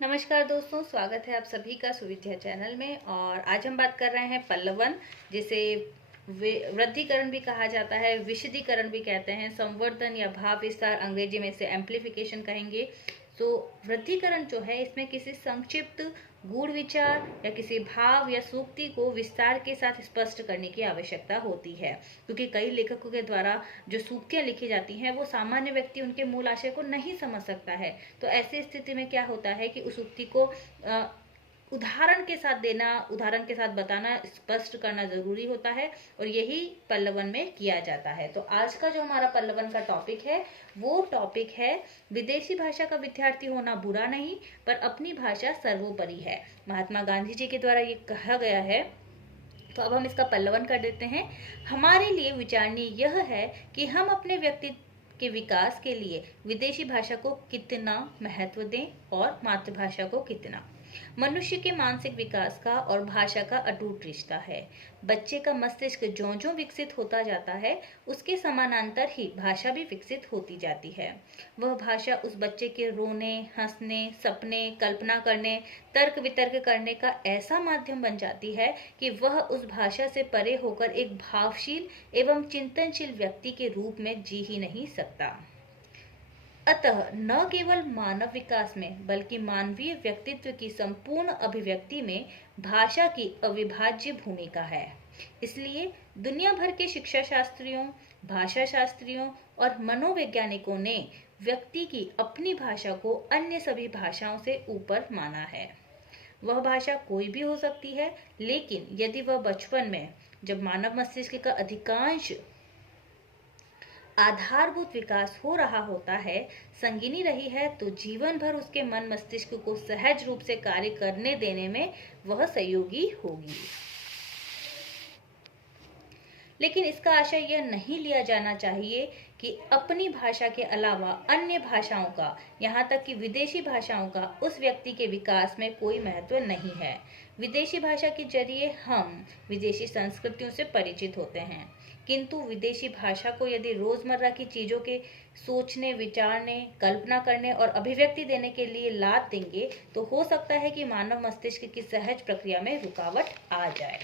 नमस्कार दोस्तों, स्वागत है आप सभी का सुविद्या चैनल में। और आज हम बात कर रहे हैं पल्लवन, जिसे वृद्धिकरण भी कहा जाता है, विशदीकरण भी कहते हैं, संवर्धन या भाव विस्तार, अंग्रेजी में इसे एम्प्लीफिकेशन कहेंगे। तो वृद्धिकरण जो है, इसमें किसी संक्षिप्त गूढ़ विचार या किसी भाव या सूक्ति को विस्तार के साथ स्पष्ट करने की आवश्यकता होती है, क्योंकि कई लेखकों के द्वारा जो सूक्तियां लिखी जाती हैं वो सामान्य व्यक्ति उनके मूल आशय को नहीं समझ सकता है। तो ऐसी स्थिति में क्या होता है कि उस उक्ति को उदाहरण के साथ देना, उदाहरण के साथ बताना, स्पष्ट करना जरूरी होता है, और यही पल्लवन में किया जाता है। तो आज का जो हमारा पल्लवन का टॉपिक है वो टॉपिक है विदेशी भाषा का विद्यार्थी होना बुरा नहीं, पर अपनी भाषा सर्वोपरि है। महात्मा गांधी जी के द्वारा ये कहा गया है। तो अब हम इसका पल्लवन कर देते हैं। हमारे लिए विचारणीय यह है कि हम अपने व्यक्तित्व के विकास के लिए विदेशी भाषा को कितना महत्व दें और मातृभाषा को कितना। मनुष्य के मानसिक विकास का और भाषा का अटूट रिश्ता है। बच्चे का मस्तिष्क ज्यों-ज्यों विकसित होता जाता है, उसके समानांतर ही भाषा भी विकसित होती जाती है। वह भाषा उस बच्चे के रोने, हंसने, सपने, कल्पना करने, तर्क वितर्क करने का ऐसा माध्यम बन जाती है कि वह उस भाषा से परे होकर एक भावशील एवं चिंतनशील व्यक्ति के रूप में जी ही नहीं सकता। अतः न केवल मानव विकास में बल्कि मानवीय व्यक्तित्व की संपूर्ण अभिव्यक्ति में भाषा की अविभाज्य भूमिका है। इसलिए दुनिया भर के शिक्षा शास्त्रियों, भाषा शास्त्रियों और मनोवैज्ञानिकों ने व्यक्ति की अपनी भाषा को अन्य सभी भाषाओं से ऊपर माना है। वह भाषा कोई भी हो सकती है, लेकिन यदि वह बचपन में, जब मानव मस्तिष्क का अधिकांश आधारभूत विकास हो रहा होता है, संगिनी रही है, तो जीवन भर उसके मन मस्तिष्क को सहज रूप से कार्य करने देने में वह सहयोगी होगी। लेकिन इसका आशय यह नहीं लिया जाना चाहिए कि अपनी भाषा के अलावा अन्य भाषाओं का, यहाँ तक कि विदेशी भाषाओं का उस व्यक्ति के विकास में कोई महत्व नहीं है। विदेशी भाषा के जरिए हम विदेशी संस्कृतियों से परिचित होते हैं, किंतु विदेशी भाषा को यदि रोजमर्रा की चीजों के सोचने, विचारने, कल्पना करने और अभिव्यक्ति देने के लिए लाद देंगे, तो हो सकता है कि मानव मस्तिष्क की सहज प्रक्रिया में रुकावट आ जाए।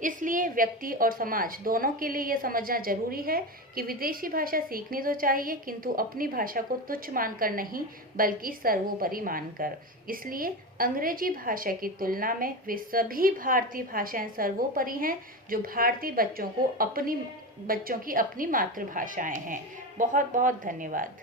इसलिए व्यक्ति और समाज दोनों के लिए यह समझना जरूरी है कि विदेशी भाषा सीखनी तो चाहिए, किंतु अपनी भाषा को तुच्छ मानकर नहीं, बल्कि सर्वोपरि मानकर। इसलिए अंग्रेजी भाषा की तुलना में वे सभी भारतीय भाषाएं सर्वोपरि हैं, जो भारतीय बच्चों की अपनी मातृभाषाएं हैं। बहुत बहुत धन्यवाद।